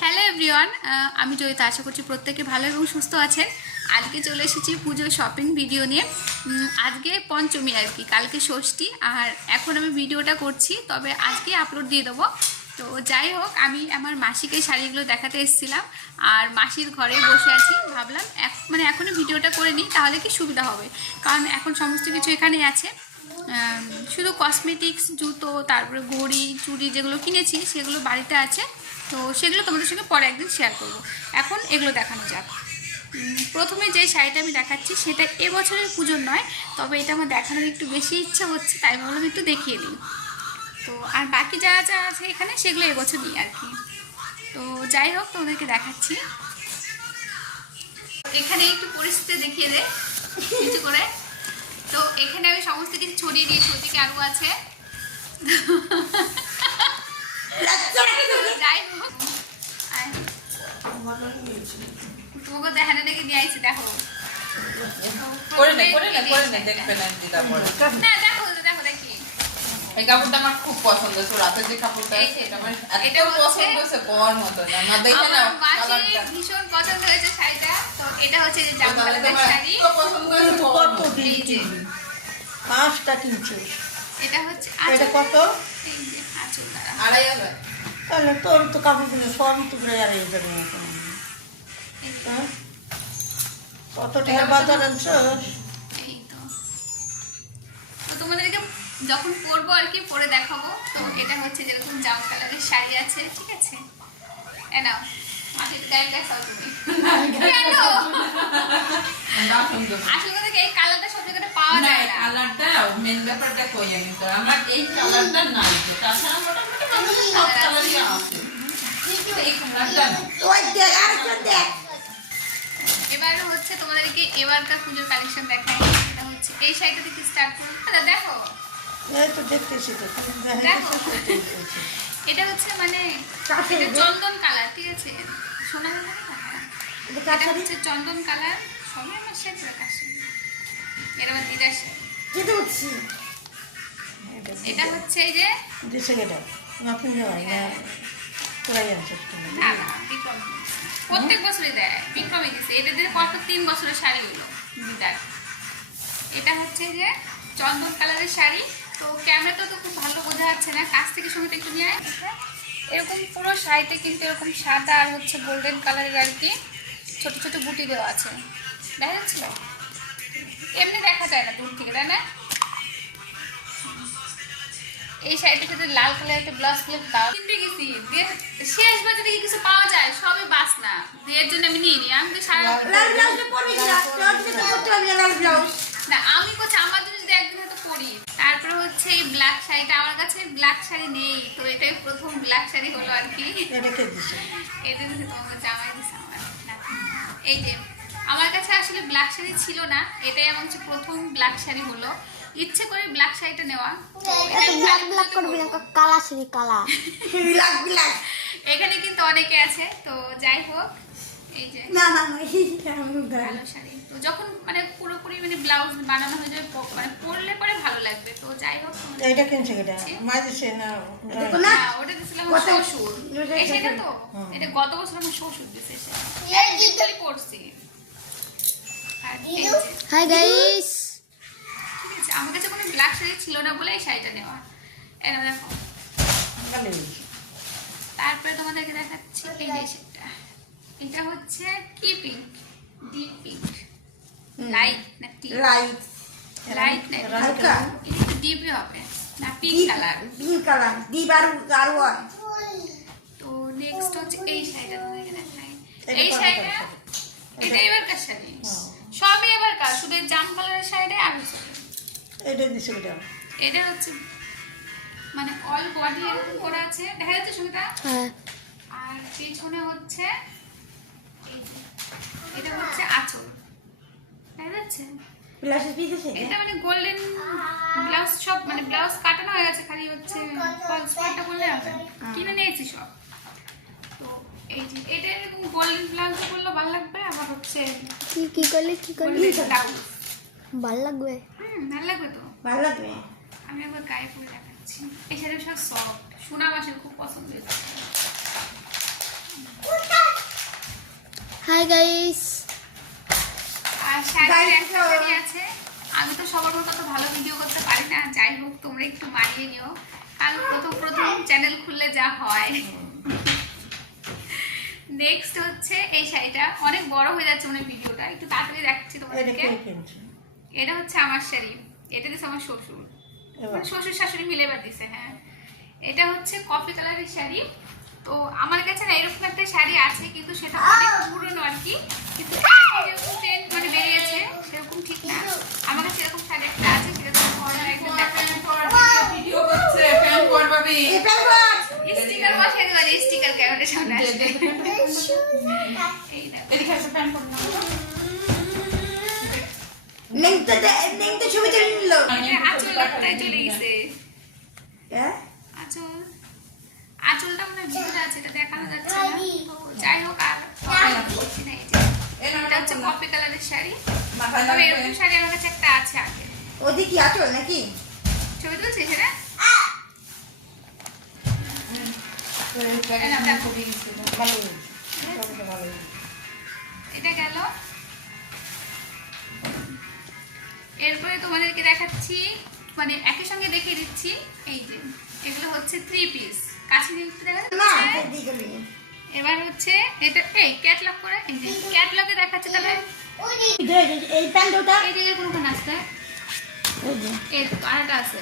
Hello everyone, আমি জয়িতা। আশা করছি প্রত্যেকে ভালো এবং সুস্থ আছেন। আজকে চলে এসেছি পুজোর শপিং ভিডিও নিয়ে। আজকে পঞ্চমী আর কি, কালকে ষষ্ঠী। আর এখন আমি ভিডিওটা করছি, তবে আজকে আপলোড দিয়ে দেবো। তো যাই হোক, আমি আমার মাসিকে শাড়িগুলো দেখাতে এসেছিলাম আর মাসির ঘরে বসে আছি। ভাবলাম এখনই ভিডিওটা করে নিই, তাহলে কি সুবিধা হবে, কারণ এখন সমস্ত কিছু এখানেই আছে। শুধু কসমেটিক্স, জুতো, তারপরে ঘড়ি, চুড়ি যেগুলো কিনেছি সেগুলো বাড়িতে আছে। তো সেগুলো তোমাদের সঙ্গে পরে একদিন শেয়ার করবো। এখন এগুলো দেখানো যাক। প্রথমে যে শাড়িটা আমি দেখাচ্ছি সেটা এবছরের পুজোর নয়, তবে এটা আমার দেখানোর একটু বেশি ইচ্ছা হচ্ছে, তাই ভাবলাম একটু দেখিয়ে দিই। তো আর বাকি যা যা আছে এখানে সেগুলো এবছর নিই আর কি। তো যাই হোক, তোমাদেরকে দেখাচ্ছি। এখানে একটু পরিস্থিতি দেখিয়ে দে কিছু করে। তো এখানে আমি সমস্ত কিছু ছড়িয়ে দিয়েছি, ওদিকে আরও আছে। যাই হোক, তোমাকে দেখানো দেখে দিয়ে আইছি, দেখো। না দেখো দেখো দেখি, এই কাপড়টা আমার খুব পছন্দ হয়েছে। রাতে যে কাপড়টা এটা পছন্দ হয়েছে পাওয়ার মতো না, না দেখে না কালারটা ভীষণ পছন্দ হয়েছে শাড়িটা। তো এটা হচ্ছে যে জাম কালারের শাড়ি, খুব পছন্দ হয়েছে পাওয়ার মতো। এই যে 5টা কিনছো, এটা হচ্ছে এটা কত? এই যে আঁচল দ্বারা 2500। তাহলে তোর তো কাপড়গুলো সবই তো ঘুরে আর এই জন্য কত টাকা বাজার আনছো? এই তো। তো তোমাদেরকে যখন পরবো আর কি পরে দেখাবো। তো এটা হচ্ছে যেরকম জাম কালারের শাড়ি আছে, ঠিক আছে? এ নাও, মাটির গায়ে দেখাও তুমি। কেন? আসল কথা কি, এই কালারটা সব জায়গায় পাওয়া যায় না। কালারটা মেন ব্যাপারটা কই আমি তো আমার এই কালারটা নাই তো, তাছাড়া মোটামুটি সব কালারই আছে, কিন্তু এই কালারটা না। ওই দেখ আর কি দেখ। এবার হচ্ছে তোমাদেরকে এবারকার পুজোর কালেকশন দেখাই। এটা হচ্ছে এই শাড়িটা থেকে স্টার্ট করুন। দেখো, এই তো দেখতেছি তো তুমি দেখো। দেখাইতেছো। এটা হচ্ছে মানে কাঠের এটা চন্দন কালার, ঠিক আছে? সোনা কালার না, এটা এটা কাঠের হচ্ছে চন্দন কালার। সবই আমার শেড রাখা, এটা আমার দিদার শেড। কি দিচ্ছি? এটা হচ্ছে এই যে দিছে এটা আপনি যাওয়াই না তোরাই আনছো তুমি। না না, বিক্রম প্রত্যেক বছরই দেয়, বিক্রমই দিচ্ছে। এটা দিয়ে কত 3 বছরের শাড়ি হলো দিদার। এটা হচ্ছে যে চন্দন কালারের শাড়ি। তো ক্যামেরাটা তো খুব ভালো বোঝা যাচ্ছে না, কাছ থেকে ছবিটা একটু নিয়ে আয়। এরকম পুরো শাড়িতে কিন্তু এরকম সাদা আর হচ্ছে গোল্ডেন কালারের আর কি ছোট ছোট বুটি দেওয়া আছে, দেখা যাচ্ছিল? এমনি দেখা যায় না দূর থেকে, তাই না? এই শাড়িটার সাথে লাল কালার একটা ব্লাউজ প্লেট দাও। কিনতে গেছি, শেষ বাজারে কি কিছু পাওয়া যায়? সবই বাস না, এর জন্য আমি নিয়ে নি। আমি তো সারা লাল ব্লাউজ পরে গিয়া তোর তো করতে হবে লাল ব্লাউজ। না, আমি করছি আমার জন্য যদি একদিন হয়তো পরি। তারপরে হচ্ছে এই ব্ল্যাক শাড়িটা, আমার কাছে ব্ল্যাক শাড়ি নেই, তো এটাই প্রথম ব্ল্যাক শাড়ি হলো আর কি। এটা কে দিছে? এটা দিচ্ছে তোমাকে, জামাই দিচ্ছে আমার। এই যে আমার কাছে আসলে ব্ল্যাক শাড়ি ছিল না, এটাই আমার হচ্ছে প্রথম ব্ল্যাক শাড়ি হলো। ইচ্ছে করে ব্ল্যাক শাড়িটা নেওয়া। ব্ল্যাক ব্ল্যাক করবি না, কালা শাড়ি কালা। ব্ল্যাক ব্ল্যাক এখানে কিন্তু অনেকে আছে। তো যাই হোক, এই যে না না না ভালো শাড়ি। তো যখন মানে পুরোপুরি মানে ব্লাউজ বানানো হয়ে যাবে, মানে পরলে পরে ভালো লাগবে। তো যাই হোক, এটা কিনছে এটা মা দিছে না না ওটা দিয়েছিলাম আমার শ্বশুর। সেটা তো এটা গত বছর আমার শ্বশুর দিয়েছে, সেটা পড়ছি। আর এই যে, হাই গাইস, ঠিক আছে, আমার কাছে কোনো ব্ল্যাক শাড়ি ছিল না বলে এই শাড়িটা নেওয়া। এটা দেখো। তারপরে তোমাদেরকে দেখাচ্ছি এই যে সেটা। এটা হচ্ছে কি পিঙ্ক, ডিপ পিঙ্ক, লাইট না টি লাইট লাইট না হালকা একটু ডিপই হবে না, pink colour. Pink colour deep আর হয়। তো নেক্সট হচ্ছে এই শাড়িটা তোমাদেরকে দেখাই। এটা এই কত শাড়িটা, টাকা? এটা এবারকার শাড়ি, সবই এবারকার, শুধু এই জাম কালারের শাড়িটাই আর হচ্ছে এটা দিছে এটা এটা হচ্ছে মানে অল বডি এরকম করা আছে, দেখা যাচ্ছে ছবিটা? হ্যাঁ আর পেছনে হচ্ছে এই যে, এটা হচ্ছে আঁচল, দেখা যাচ্ছে? প্লাসের পিস আছে এটা মানে গোল্ডেন ব্লাউজ, সব মানে ব্লাউজ কাটানো হয়ে গেছে, খালি হচ্ছে ফলস পাটটা করলে হবে। কিনে নিয়েছি সব। তো এই যে এটা এরকম গোল্ডেন ব্লাউজ করলে ভালো লাগবে, আবার হচ্ছে কি করলি ব্লাউজ ভালো লাগবে। ভালো লাগবে। তো ভালো লাগবে। আমি একবার গায়ে পরে দেখাচ্ছি। এই শাড়ি সব সফট, সোনা মাসের খুব পছন্দ হয়েছে। Hi guys. আর শাড়ির Guys, একটা শাড়ি আছে। আমি তো সবার মতো তো ভালো ভিডিও করতে পারি না, যাই হোক তোমরা একটু মানিয়ে নিও, কারণ প্রথম চ্যানেল খুললে যা হয়। নেক্সট হচ্ছে এই শাড়িটা, অনেক বড় হয়ে যাচ্ছে মানে ভিডিওটা, একটু তাড়াতাড়ি দেখাচ্ছি এটা তোমাদেরকে। কে কিনছে? এটা হচ্ছে আমার শাড়ি, এটা দিচ্ছে আমার শ্বশুর, এবার শ্বশুর শাশুড়ি মিলে এবার দিছে। হ্যাঁ, এটা হচ্ছে কফি কালারের শাড়ি। তো আমার কাছে না এরকম একটা শাড়ি আছে, কিন্তু সেটা অনেক পুরনো আর কি, কিন্তু যেরকম ট্রেন্ড মানে বেরিয়েছে সেরকম ঠিক না। আমার কাছে এরকম শাড়ি একটা আছে, সেটা তো পরে একদম ভিডিও করছে ফ্যান করবাবি এই প্যান কর। স্টিকার বসাই দেওয়া, স্টিকার ক্যামেরার সামনে আসবে। এই দেখো, এদিকে এসে ফ্যান করো না নেংটা ছবি তুলে নিল। এটা আঁচলটাই চলে গেছে। হ্যাঁ? আঁচলটা মানে ভিতরে আছে, এটা দেখানো যাচ্ছে না। তো যাই হোক, আর বলছি না, এই যে এটা হচ্ছে কফি কালারের শাড়ি। মাথায় তবে লাগবে এরকম শাড়ি আমার কাছে একটা আছে আগে। ওদিকে কি আচল নাকি? ছবি তুলছি সেটা। ভালো ভালো। এটা গেল। এরপরে তোমাদেরকে দেখাচ্ছি, মানে একই সঙ্গে দেখিয়ে দিচ্ছি। এই যে এগুলো হচ্ছে 3 পিস, কাছে দিয়ে একটু দেখা না যাচ্ছে। এদিকে নিয়ে। এবার হচ্ছে এটা এই ক্যাটলগ করে, এই যে ক্যাটলগে দেখাচ্ছে। তাহলে এই প্যান্টটা এই যে কোনখানে আসছে, ওই যে এই আরেকটা আছে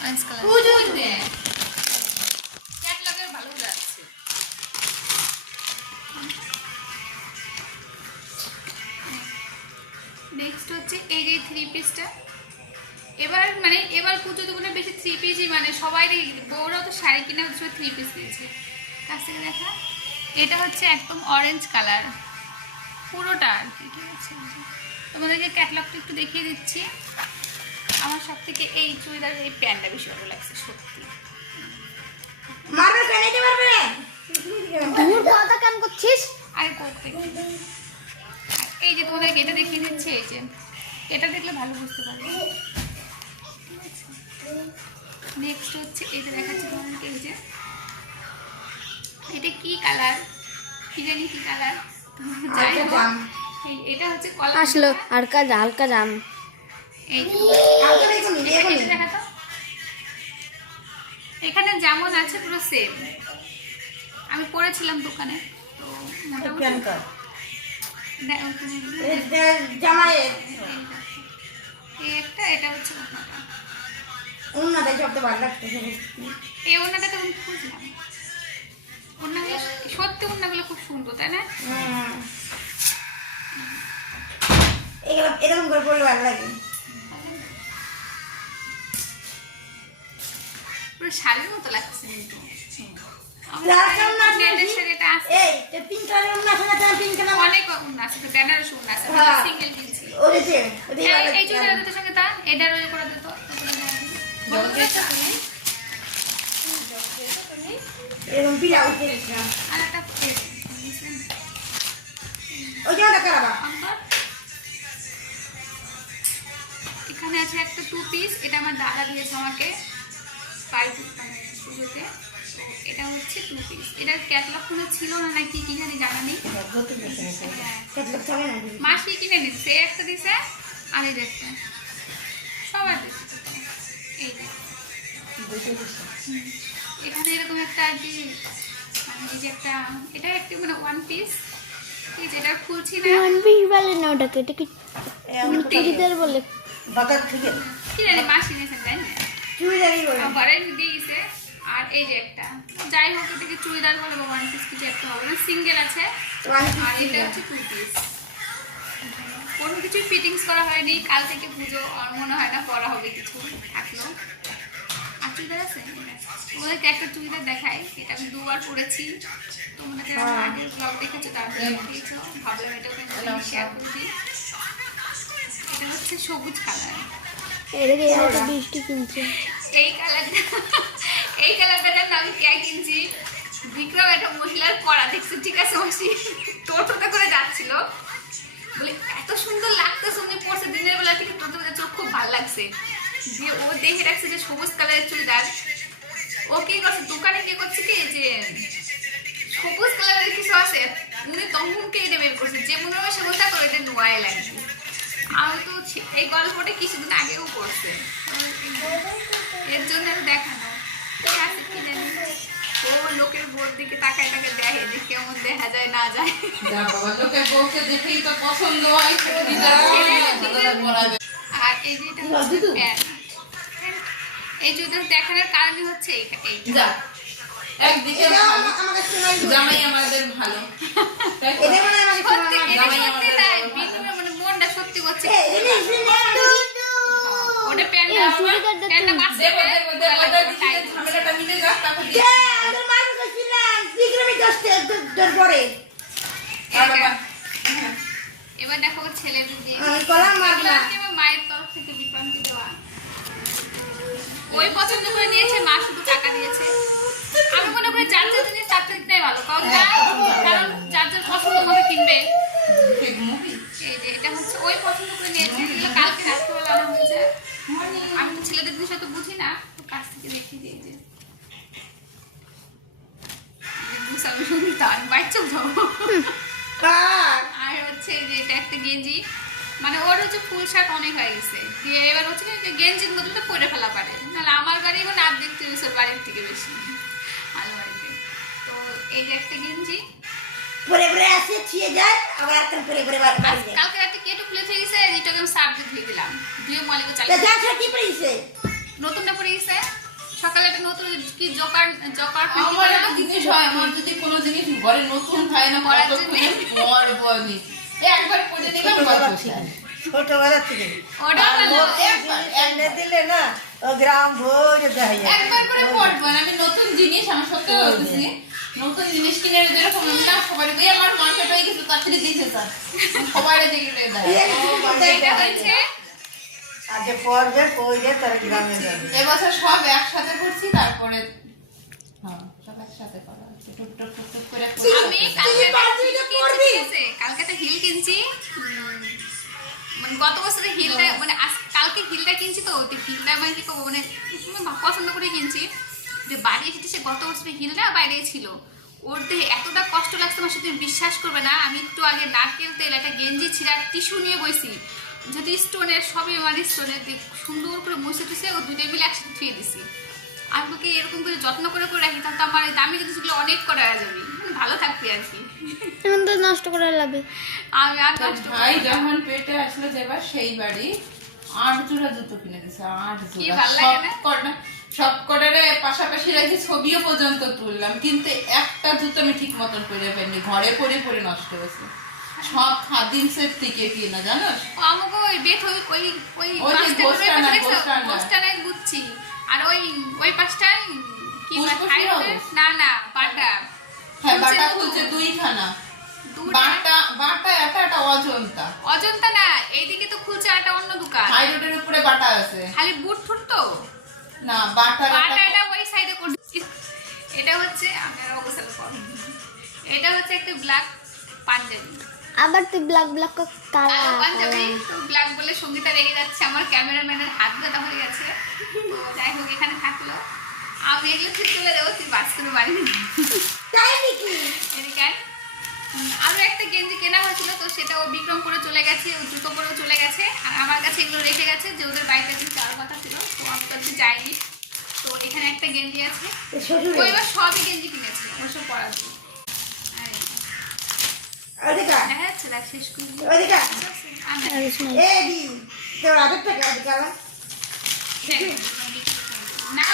অরেঞ্জ কালার, ওই যে। ওই যে ক্যাটলগের ভালো লাগছে। নেক্সট হচ্ছে এই যে 3 পিসটা। এবার মানে এবার পুজো তো মনে হয় বেশি 3 পিসই, মানে সবাই বউরাও তো শাড়ি কিনে হচ্ছে 3 পিস কিনছে। কাছ থেকে দেখা, এটা হচ্ছে একদম অরেঞ্জ কালার পুরোটা আর কি, ঠিক আছে। তোমাদেরকে ক্যাটলগটা একটু দেখিয়ে দিচ্ছি। আমার সব থেকে এই চুড়িদারের এই প্যান্টটা বেশি ভালো লাগছে সত্যি। মারবে কেন পারবে? দূর কথা কেন করছিস? আর করতে এই যে তোমাদেরকে এটা দেখিয়ে দিচ্ছে, এই যে এটা দেখলে ভালো বুঝতে পারবে। নেক্সট হচ্ছে এটা দেখাচ্ছি তোমাদেরকে, এই যে এটা কি কালার, কি জানি কি কালার, যাই হোক এটা হচ্ছে কলা। আসলো হালকা হালকা জাম। এই যে আচ্ছা দেখুন এটা দেখুন। দেখাতো, এখানে যেমন আছে পুরো সেম। আমি পরেছিলাম দোকানে, তো মোটামুটি প্যান কার্ড ওখানে জামাই এই একটা, এটা হচ্ছে ওড়নাটা। উন্নাতে সবচেয়ে ভালো লাগছে। এই ওড়নাটা তো আমি খুঁজলাম, ওড়নাগুলো সত্যি ওড়নাগুলো খুব সুন্দর, তাই না? এগুলো এরকম করে পড়লে ভালো লাগে। পুরো শাড়ির মতো লাগছে কিন্তু। লালটা ওড়না আছে ব্যানারসি নাকি? শাড়িটা আছে, এই পিঙ্ক কালার উন্না আছে না? পিঙ্ক কালার অনেক ওড়না আছে, তো বেনারসি ওড়না আছে, হ্যাঁ। সিঙ্গেল কিনছি। ওদেরকে ওদের এই চুড়িদার দুটোর সঙ্গে তা এটার ওই করে দিত। এরকম ব্লাউজ আর একটা ওই জামাটা কারাবা। অঙ্কর। এখানে আছে একটা 2 পিস, এটা আমার দাদা দিয়েছে আমাকে পুজোতে। তো এটা হচ্ছে 2 পিস, এটার ক্যাটলগ কোনো ছিল না নাকি কি জানি, জানা নেই। হ্যাঁ, ক্যাটলগ থাকে না? মাসি কিনে নিচ্ছে, একটা দিছে আর এই যে একটা সবার দিচ্ছে। এই যে এখানে এরকম একটা আর কি, মানে এই যে একটা, এটা একটি মানে 1 পিস, এই যেটা খুলছি না, ওয়ান পিস বলে না ওটাকে, এটা কি চুড়িদার বলে? বাজার থেকে কি জানি মাসি নিয়েছেন তাই না, চুড়িদারই বলে। ঘরে দিয়েছে। আর এই যে একটা, যাই হোক এটাকে চুড়িদার বলে বা 1 পিস কিছু একটা হবে না, সিঙ্গেল আছে। আর এটা হচ্ছে 2 পিস, কোনো কিছু ফিটিংস করা হয়নি, কাল থেকে পুজো, আর মনে হয় না পরা হবে কিছু থাকলো। আর চুড়িদার আছে, ওদেরকে একটা চুড়িদার দেখাই, এটা আমি 2 বার পরেছি। তোমরা যারা আগের ব্লগ দেখেছো তারপরে দেখেছো, ভাবলাম এটা শেয়ার করে দিই। এটা হচ্ছে সবুজ কালার। এটাকে একটা বৃষ্টি কিনছে। এই কালারটা জানো আমি কে কিনছি, বিক্রম একটা মহিলার পরা দেখছি, ঠিক আছে মাসি, টোটোতে করে যাচ্ছিল, বলে এত সুন্দর লাগতেছে, উনি পড়ছে দিনের বেলা থেকে টোটোতে যাচ্ছে, খুব ভালো লাগছে। দিয়ে ও দেখে রাখছে যে সবুজ কালারের চুড়িদার, ও কি করছে দোকানে কি করছে কি যে সবুজ কালারের কিছু আছে, উনি তখনকে এটা বের করছে বোর্ডে কিছুদিন আগেও করছে, এর জন্য দেখানো ঠিক আছে কি জানি ও লোকের বোর্ড দিকে তাকায় তাকে দেখে যে কেমন দেখা যায় না যায়। যা বাবা, লোকের বউকে দেখেই তো পছন্দ হয়, সেটা নিজের ভালোভাবে পরাবে। আর এই যে এটা হচ্ছে প্যান্ট, এই যে ওদের দেখানোর কারণই হচ্ছে এই যা একদিকে ভালো, জামাই আমাদের ভালো, তাই তো? সত্যি এটা জামাই সত্যি আমাদের তাই ভালো। বিটুমের মানে মনটা সত্যি করছে। ওটা চুড়িদার দেখতে প্যান্টটা মাছ দেখো দেখো দেখো, ওদের দিকে ঝামেলাটা মিটে যাক, তারপর দিয়ে আর বাবা, এবার দেখো ছেলেদের দিয়ে মায়ের তরফ থেকে বিক্রান্তি দেওয়া, ওই পছন্দ করে নিয়েছে, মা শুধু টাকা দিয়েছে। আমি মনে করি যার যার জিনিস তার দিকটাই ভালো, কারণ যার যার পছন্দ মতো কিনবে। ঠিক মুখি। এই যে এটা হচ্ছে ওই পছন্দ করে নিয়েছে, এগুলো কালকে রাত্রেবেলা আনা হয়েছে। আমি তো ছেলেদের জিনিস অত বুঝি না, তো কাছ থেকে দেখিয়ে দিই যে আমি শুনতাম বাচ্চাও যাবো। আর হচ্ছে যে এটা একটা গেঞ্জি, মানে ওর হচ্ছে ফুল শার্ট অনেক হয়ে গেছে, দিয়ে এবার হচ্ছে যে গেঞ্জির মধ্যে পরে ফেলা পারে, নাহলে আমার বাড়ি মানে আর দেখতে হয়েছে বাড়ির থেকে বেশি আলমারিতে। তো এই যে একটা গেঞ্জি কালকে রাতে কেটে খুলে থেকে গেছে, এটাকে আমি সার্ফ দিয়ে ধুয়ে দিলাম, ধুয়ে মলিকে চালিয়ে নতুনটা পরে গেছে। সকালে একটা নতুন কি জকার জকার আমার একটা জিনিস হয়, আমার যদি কোনো জিনিস ঘরে নতুন হয় না, পরার কতক্ষণে পরবো আমি। একবার পরে নিলাম, গল্প শেষ। ছোটবেলা থেকে ওটা ভালো। এনে দিলে না ও গ্রাম ভরে দেয় একবার করে পরবো না, আমি নতুন জিনিস, আমার সত্যি বলতেছি, নতুন জিনিস কিনে যেরকম আমি না সবাই বই আমার মার্কেট হয়ে গেছে, তাড়াতাড়ি দিতে স্যার সবাই দেখলে এটা হচ্ছে আগে পড়বে পড়বে তারা গ্রামে যাবে এবছর সব একসাথে করছি, তারপরে হ্যাঁ সব একসাথে করা হচ্ছে, টুকটুক টুকটুক করে আমি কালকে একটা হিল কিনছি, মানে গত বছরের হিলটা মানে কালকে হিলটা কিনছি, তো হিলটা মানে কি করবো, মানে পছন্দ করে কিনছি, যে বাড়ি এসেছে সে গত বছরের হিলটা বাইরে ছিল, ওর দেহে এতটা কষ্ট লাগছে আমার সাথে বিশ্বাস করবে না। আমি একটু আগে নারকেল তেল একটা গেঞ্জি ছিঁড়া টিস্যু নিয়ে বসি, যদি স্টোনের সবই আমার স্টোনের সুন্দর করে মুছে টুছে ও দুইটা মিলে একসাথে ধুয়ে দিছি। আমি ওকে এরকম করে যত্ন করে করে রাখি, তাহলে আমার দামি জিনিসগুলো অনেক করা যাবে, ভালো থাকবে আর কি। এখন তো নষ্ট করে লাগবে। আমি আর কষ্ট ভাই যখন পেটে আসলে যেবার সেই বাড়ি 8 জোড়া জুতো কিনে দিছে, 8 কি জোড়া, ভালো লাগে না? সব কটারে পাশাপাশি রেখে ছবিও পর্যন্ত তুললাম, কিন্তু একটা জুতো আমি ঠিক মতন করে পাইনি, ঘরে পরে পরে নষ্ট হয়েছে। সব খাদিম সেট থেকে কিনা, জানোস? আমাকে ওই বেত ওই ওই ওই ওই যে গোস্টানায় বুঝছি, আর ওই ওই পাঁচটায় কি ফুসফুস থাইরয়েড না না বাটা, হ্যাঁ বাটা খুলছে দুইখানা, দুটা বাটা একটা অজন্তা, অজন্তা না, এইদিকে তো খুলছে একটা অন্য দোকান, থাইরয়েডের উপরে বাটা আছে, খালি বুট ফুট তো না বাটার একটা বাটাটা ওই সাইডে করছি। এটা হচ্ছে আমার অবস্থা কর, এটা হচ্ছে একটা ব্ল্যাক পাঞ্জাবি, আবার তুই ব্ল্যাক ব্ল্যাক কালা পাঞ্জাবি তো ব্ল্যাক বলে সঙ্গীতা রেগে যাচ্ছে, আমার ক্যামেরাম্যানের হাত ব্যথা হয়ে গেছে। তো যাই হোক এখানে থাকলো, আমি এগুলো ঠিক চলে যাবো, তুই বাস করে বাড়ি এদিকে আরো একটা গেঞ্জি কেনা হয়েছিল, তো সেটা ও বিক্রম করে চলে গেছে, ও জুতো পরেও চলে গেছে, আর আমার কাছে এগুলো রেখে গেছে, যে ওদের বাড়িতে কিন্তু আরো কথা ছিল, তো আমি তো যাইনি। তো এখানে একটা গেঞ্জি আছে, ও এবার সবই গেঞ্জি কিনেছে ওসব পরার জন্য। দেখা যাচ্ছে দেখ শেষ করি না,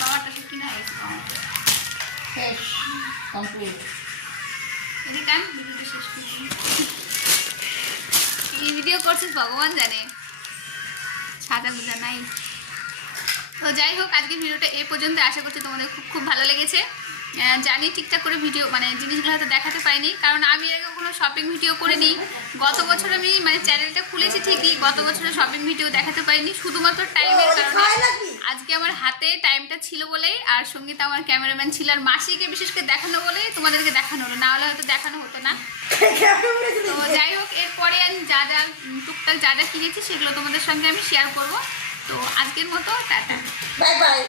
বাবাটা তো কিনা হয়েছে শেষ কমপ্লিট। এদিকে ভিডিওটা শেষ করি, এই ভিডিও করছিস ভগবান জানে, সাদা গুলা নাই। তো যাই হোক আজকে ভিডিওটা এই পর্যন্ত, আশা করছি তোমাদের খুব খুব ভালো লেগেছে। জানি ঠিকঠাক করে ভিডিও মানে জিনিসগুলো হয়তো দেখাতে পাইনি, কারণ আমি এর আগে কোনো শপিং ভিডিও করিনি। গত বছর আমি মানে চ্যানেলটা খুলেছি ঠিকই, গত বছরের শপিং ভিডিও দেখাতে পারিনি, শুধুমাত্র টাইমের কারণে। আজকে আমার হাতে টাইমটা ছিল বলেই, আর সঙ্গীতে আমার ক্যামেরাম্যান ছিল, আর মাসিকে বিশেষ করে দেখানো বলেই তোমাদেরকে দেখানো হলো, না হলে হয়তো দেখানো হতো না। তো যাই হোক এরপরে আমি যা যা টুকটাক যা যা কিনেছি সেগুলো তোমাদের সঙ্গে আমি শেয়ার করবো। তো আজকের মতো টাটা, বাই বাই।